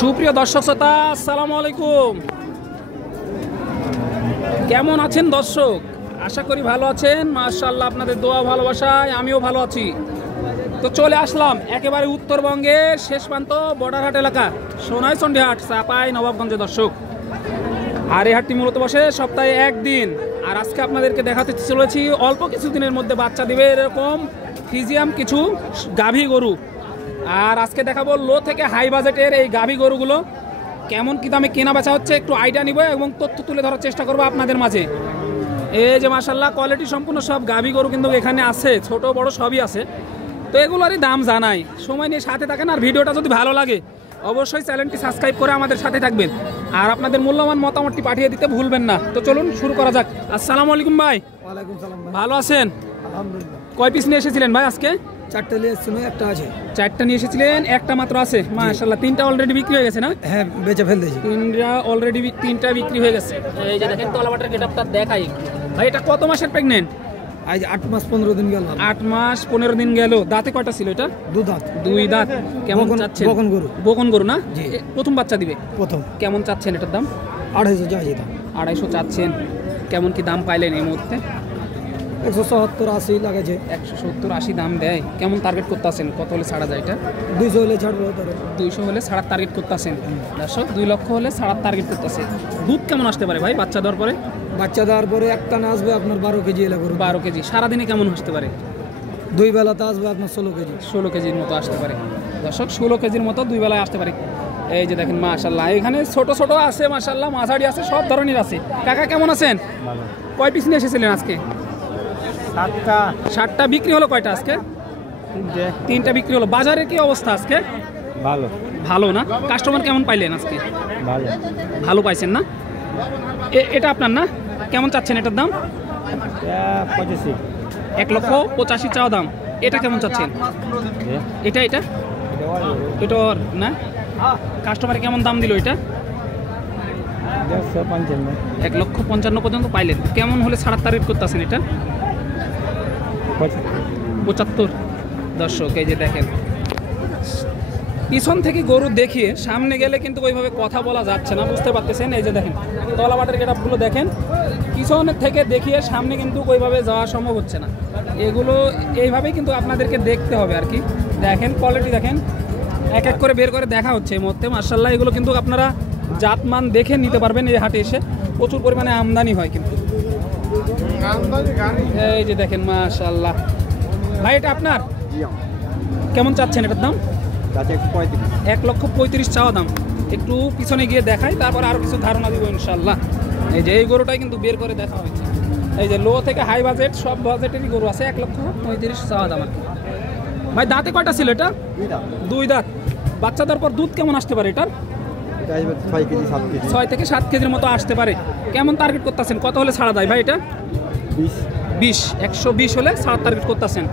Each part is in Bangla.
সুপ্রিয় দর্শক শ্রোতা, আসসালামু আলাইকুম। কেমন আছেন দর্শক? আশা করি ভালো আছেন। মাশাআল্লাহ, আপনাদের দোয়া ভালোবাসায় আমিও ভালো আছি। তো চলে আসলাম একেবারে উত্তরবঙ্গের শেষ প্রান্ত বর্ডারহাট এলাকা, সোনাইচন্ডী হাট, চাপাই নবাবগঞ্জে দর্শক। আর এই হাটটি মূলত বসে সপ্তাহে একদিন। আর আজকে আপনাদেরকে দেখাতে চলেছি অল্প কিছুদিনের মধ্যে বাচ্চা দিবে এরকম ফিজিয়াম কিছু গাভী গরু। আর আজকে দেখাবো লো থেকে হাই বাজেটের এই গাভী গরুগুলো কেমন কি দামে কেনা বেচা হচ্ছে, একটু আইডিয়া নিব এবং তথ্য তুলে ধরার চেষ্টা করবো আপনাদের মাঝে। এই যে মাশাআল্লাহ কোয়ালিটি সম্পূর্ণ সব গাভী গরু কিন্তু এখানে আছে, ছোট বড় সবই আছে। তো এগুলোরই দাম জানাই, সময় নিয়ে সাথে থাকেন। আর ভিডিওটা যদি ভালো লাগে অবশ্যই চ্যানেলটি সাবস্ক্রাইব করে আমাদের সাথে থাকবেন আর আপনাদের মূল্যবান মতামতটি পাঠিয়ে দিতে ভুলবেন না। তো চলুন শুরু করা যাক। আসসালামু আলাইকুম ভাই। ওয়ালাইকুম সালাম ভাই। ভালো আছেন? আলহামদুলিল্লাহ। কয় পিস নিয়ে এসেছিলেন ভাই আজকে? চারটে নিয়ে এসেছিল, একটা আছে। চারটা নিয়ে এসেছিলেন, একটা মাত্র আছে। মাশাআল্লাহ, তিনটা অলরেডি বিক্রি হয়ে গেছে না? হ্যাঁ, বেচে ফেল দিয়েছি। তিনটা বিক্রি হয়ে গেছে। এই যে দেখেন তলাবাটার গেটআপটা দেখাই ভাই। এটা কত মাসের প্রেগনেন্ট? আজ 8 মাস 15 দিন গেল। 8 মাস 15 দিন গেল। দাঁতে কয়টা ছিল এটা? দুই দাঁত। কেমন চাচ্ছেন? বকন গরু না? প্রথম বাচ্চা দিবে। প্রথম। কেমন চাচ্ছেন এটার দাম? 250 চাই দাম। 250 চাচ্ছেন। কেমন কি দাম পাইলেন এই মুহূর্তে? 170 80 লাগেছে। 170 80 দাম দেয়। কেমন টার্গেট করতেছেন? কত হলে ছাড়া যায় এটা? 200 হলে ছাড়বো। 200 হলে ছাড়ার টার্গেট করতেছেন। দর্শক 2 লক্ষ হলে ছাড়ার টার্গেট করতেছে। দুধ কেমন আসতে পারে ভাই বাচ্চা দেওয়ার পরে? বাচ্চা দেওয়ার পরে একটা না আসবে আপনার 12 কেজি এলে গরু। 12 কেজি। সারাদিনে কেমন আসতে পারে? 2 বেলাতে আসবে আপনার 16 কেজি। 16 কেজির মতো আসতে পারে দর্শক। 16 কেজির মতো 2 বেলায় আসতে পারে। এই যে দেখেন মাশাআল্লাহ, এখানে ছোট ছোট আছে মাশাআল্লাহ, মাঝারি আছে, সব ধরনের আছে। কাকা কেমন আছেন? ভালো। কয় পিস নিয়ে এসেছিলেন আজকে? 7টা বিক্রি হলো। কয়টা আজকে? 3টা বিক্রি হলো। বাজারের কি অবস্থা আজকে? ভালো। ভালো না? কাস্টমার কেমন পাইলেন আজকে? ভালো। ভালো পাইছেন না? এটা আপনার না? কেমন চাচ্ছেন এটার দাম? 1,85,000 চাওয়া দাম। এটা কেমন চাচ্ছেন? এটা ওর না? কাস্টমারে কেমন দাম দিল এটা? 1,55,000 পর্যন্ত পাইলেন। কেমন হলে ছাড়ার টার্গেট করতেছেন এটা? 75। দর্শক এই যে দেখেন, পিছন থেকে গরু দেখিয়ে সামনে গেলে কিন্তু ওইভাবে কথা বলা যাচ্ছে না, বুঝতে পারতেছেন? এই যে দেখেন তলাবাটের গেটআপগুলো দেখেন, পিছনের থেকে দেখিয়ে সামনে কিন্তু ওইভাবে যাওয়া সম্ভব হচ্ছে না। এগুলো এইভাবেই কিন্তু আপনাদেরকে দেখতে হবে আর কি। দেখেন কোয়ালিটি দেখেন, এক এক করে বের করে দেখা হচ্ছে এই মুহূর্তে। মাশাআল্লাহ, এগুলো কিন্তু আপনারা জাতমান দেখে নিতে পারবেন। এই হাটে এসে প্রচুর পরিমাণে আমদানি হয় কিন্তু। এই যে দেখেন মাশাআল্লাহ। ভাই এটা আপনার? কেমন চাচ্ছেন এটার দাম? 1,35,000 চাওয়া দাম। একটু পিছনে গিয়ে দেখাই, তারপর আরো কিছু ধারণা দিব ইনশাআল্লাহ। এই যে এই গরুটাই কিন্তু বের করে দেখা হয়েছে। এই যে লো থেকে হাই বাজেট সব বাজেটেরই গরু আছে। 1,35,000 চাওয়া দাম আর কি। ভাই দাঁতে কয়টা ছিল এটা? 2 দাঁত। বাচ্চা দেওয়ার পর দুধ কেমন আসতে পারে এটার? 6 থেকে 7 কেজির মতো আসতে পারে। কেমন টার্গেট করতেছেন? কত হলে ছাড়া দেয় ভাই এটা? 20। 120 হলে ছাড়ার টার্গেট করতেছেন।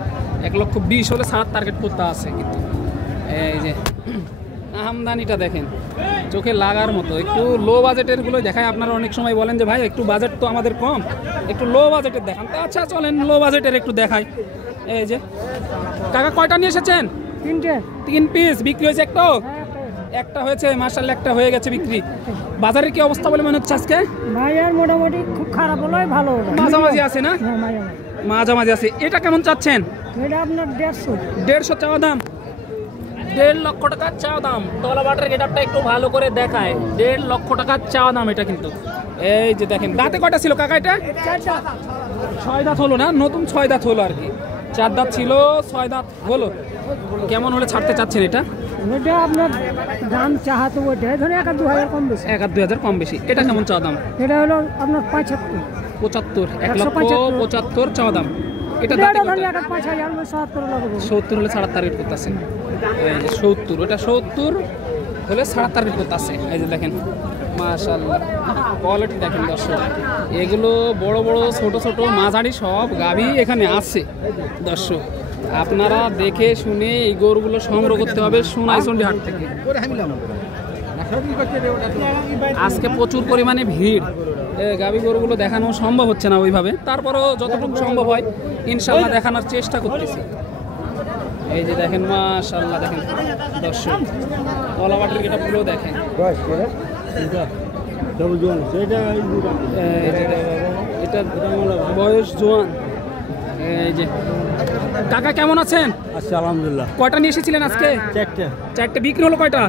1,20,000 হলে ছাড়ার টার্গেট করতে আছে কিন্তু। এই যে আমদানিটা দেখেন, চোখে লাগার মতো। একটু লো বাজেটের গুলো দেখায়। আপনারা অনেক সময় বলেন যে ভাই একটু বাজেট তো আমাদের কম, একটু লো বাজেটের দেখান। তো আচ্ছা চলেন লো বাজেটের একটু দেখাই। এই যে কাকা কয়টা নিয়ে এসেছেন? 3 পিস বিক্রি হয়েছে। একটা হয়েছে মাশাআল্লাহ, একটা হয়ে গেছে বিক্রি। বাজারের কি অবস্থা বলে মনে হচ্ছে আজকে? বাজার মোটামুটি খুব খারাপ হলো, ভালো হলো, মাঝামাঝি আছে না? মাঝামাঝি আছে। এটা কেমন চাচ্ছেন? এটা আপনার 150 চাওয়া দাম। 1.5 লক্ষ টাকা চাওয়া দাম। তলাবাটের গেটআপটা একটু ভালো করে দেখায়। 1.5 লক্ষ টাকা চাওয়া দাম এটা কিন্তু। এই যে দেখেন দাঁতে কয়টা ছিল কাকা এটা? 6 দাঁত হলো না? নতুন 6 দাঁত হলো আর কি। 4 দাঁত ছিল, 6 দাঁত হলো। কেমন হলে ছাড়তে চাচ্ছেন এটা? এটা আপনার দাম চাহাতো ওইটা ধরে 1,000-2,000 কম বেশি। 1,000-2,000 কম বেশি। এটা কেমন চাওয়া দাম? এটা হলো আপনার 75। 1,75,000 চাওয়া দাম। এটা ধরে দাঁতে 5,000-70 লাগবে। 70 হলে ছাড়ার টার্গেট করতেছেন। এই যে 70, এটা 70 হলে ছাড়ার টার্গেট করতেছে। এই যে দেখেন মাশাআল্লাহ কোয়ালিটি দেখেন দর্শক। এগুলো বড় বড় ছোট ছোট মাঝারি সব গাভী এখানে আছে দর্শক। আপনারা দেখে শুনে এই গরুগুলো সংগ্রহ করতে হবে সোনাইচন্ডী হাট থেকে। আজকে প্রচুর পরিমাণে ভিড়, গাভী গরুগুলো দেখানো সম্ভব হচ্ছে না ওইভাবে। তারপরেও যতটুকু সম্ভব হয় ইনশাআল্লাহ দেখানোর চেষ্টা করতেছি। এই যে দেখেন মাশাআল্লাহ, দেখেন দর্শক তলাবাটের এটা পুরো দেখেন। এটা বয়স জোয়ান। এই যে কাকা কেমন আছেন? আচ্ছা আলহামদুলিল্লাহ। কয়টা নিয়ে এসেছিলেন আজকে? চারটে বিক্রি হলো। কয়টা?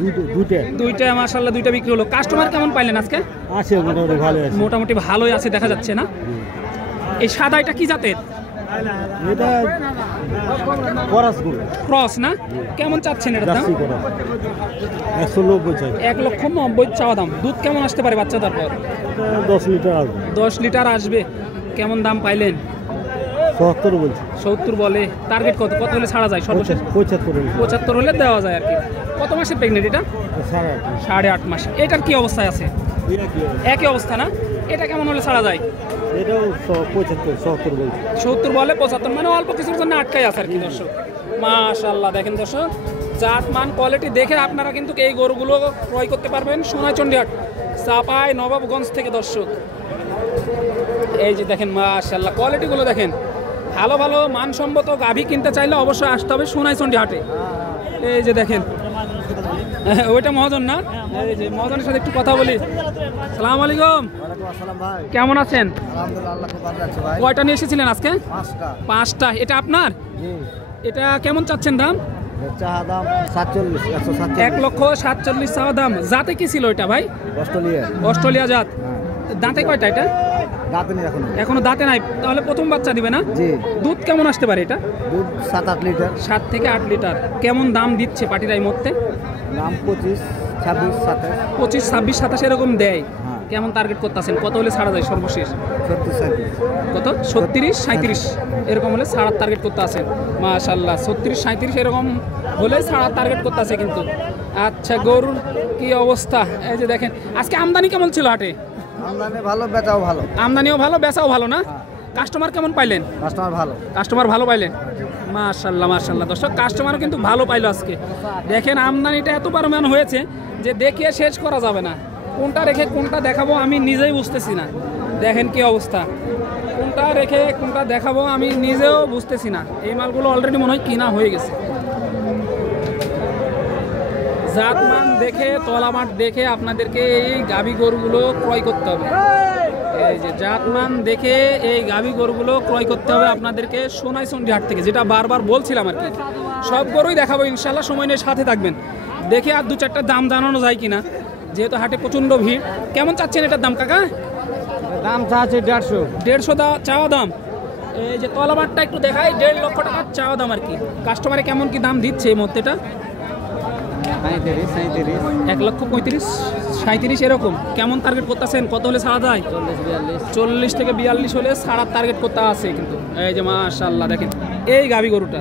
দুইটা মাশাআল্লাহ, দুইটা বিক্রি হলো। কাস্টমার কেমন পাইলেন আজকে? আছে মোটামুটি ভালো আছে। মোটামুটি ভালোই আছে দেখা যাচ্ছে না? এই সাদা এটা কি জাতের? এটা ক্রস না? কেমন চাচ্ছেন এটার দাম? 190 চাই। 1,90,000 চাওয়া দাম। দুধ কেমন আসতে পারে বাচ্চা তারপর? 10 লিটার আসবে। 10 লিটার আসবে। কেমন দাম পাইলেন? 70 বলছি। 70 বলে। টার্গেট কত? কত হলে ছাড়া যায় সর্বশেষ? 75 হলে দেওয়া যায় আর কি। কত মাসের প্রেগনেন্ট এটা? 8.5 মাস। এটার কি অবস্থায় আছে? একই অবস্থা না? এটা কেমন হলে ছাড়া যায়? এটাও 70 বলছি। 70 বলে 75, মানে অল্প কিছুর জন্য আটকাই আছে আর কি দর্শক। মাশাআল্লাহ, দেখেন দর্শক জাত মান কোয়ালিটি দেখে আপনারা কিন্তু এই গরুগুলো ক্রয় করতে পারবেন সোনাইচন্ডী হাট, চাপাই নবাবগঞ্জ থেকে দর্শক। এই যে দেখেন মাশাআল্লাহ কোয়ালিটিগুলো দেখেন। ভালো ভালো মানসম্মত গাভী কিনতে চাইলে অবশ্যই আসতে হবে সোনাইচন্ডী হাটে। এই যে দেখেন ওইটা মহাজন না? এই যে মহাজনের সাথে একটু কথা বলি। সালাম আলাইকুম। কেমন আছেন? কয়টা নিয়ে এসেছিলেন আজকে? 5টা। এটা আপনার? এটা কেমন চাচ্ছেন দাম? 1,47,000 চাওয়া দাম। জাতে কি ছিল এটা ভাই? অস্ট্রেলিয়া জাত। দাঁতে কয়টা এটা? এখনো দাঁতে নাই, তাহলে প্রথম বাচ্চা দিবে না? দুধ কেমন আসতে পারে এটা? 7-8 লিটার। 7 থেকে 8 লিটার। কেমন দাম দিচ্ছে পাটিরা এই মধ্যে? দাম 25, 26, 27। 25, 26, 27 এরকম দেয়। কেমন টার্গেট করতেছেন? কত হলে ছাড়া যায় সর্বশেষ? 37। কত? 36, 37 এরকম হলে ছাড়ার টার্গেট করতে আছেন। মাশাআল্লাহ 36, 37 এরকম হলে ছাড়ার টার্গেট করতে আছে কিন্তু। আচ্ছা গরুর কি অবস্থা? এই যে দেখেন আজকে আমদানি কেমন ছিল হাটে? আমদানি ভালো, বেচাও ভালো। আমদানিও ভালো, বেচাও ভালো না? কাস্টমার কেমন পাইলেন? কাস্টমার ভালো পাইলেন। মাশাআল্লাহ মাশাআল্লাহ দর্শক কাস্টমারও কিন্তু ভালো পাইলো আজকে। দেখেন আমদানিটা এত পরিমাণ হয়েছে যে দেখিয়ে শেষ করা যাবে না। কোনটা রেখে কোনটা দেখাবো আমি নিজেই বুঝতেছি না। দেখেন কি অবস্থা, কোনটা রেখে কোনটা দেখাবো আমি নিজেও বুঝতেছি না। এই মালগুলো অলরেডি মনে হয় কিনা হয়ে গেছে। জাতমান দেখে তলামাট দেখে আপনাদেরকে এই গাভী গরুগুলো ক্রয় করতে হবে। এই যে জাতমান দেখে এই গাভী গরুগুলো ক্রয় করতে হবে আপনাদেরকে সোনাইচন্ডী হাট থেকে, যেটা বারবার বলছিলাম আর কি। সব গরুই দেখাবো ইনশাল্লাহ, সময় নিয়ে সাথে থাকবেন। দেখে আর 2-4টা দাম জানানো যায় কিনা, যেহেতু হাটে প্রচণ্ড ভিড়। কেমন চাচ্ছেন এটার দাম কাকা? দাম চাচ্ছে 150 চাওয়া দাম। এই যে তলামাটটা একটু দেখাই, 1.5 লক্ষ টাকার চাওয়া দাম আর কি। কাস্টমারে কেমন কি দাম দিচ্ছে এই মধ্যেটা? 1,35,000, 37 এরকম। কেমন টার্গেট করতেছেন? কত হলে ছাড়া যায়? 40 থেকে 42 হলে ছাড়ার টার্গেট করতে আছে কিন্তু। এই যে মাশাআল্লাহ দেখেন এই গাভী গরুটা।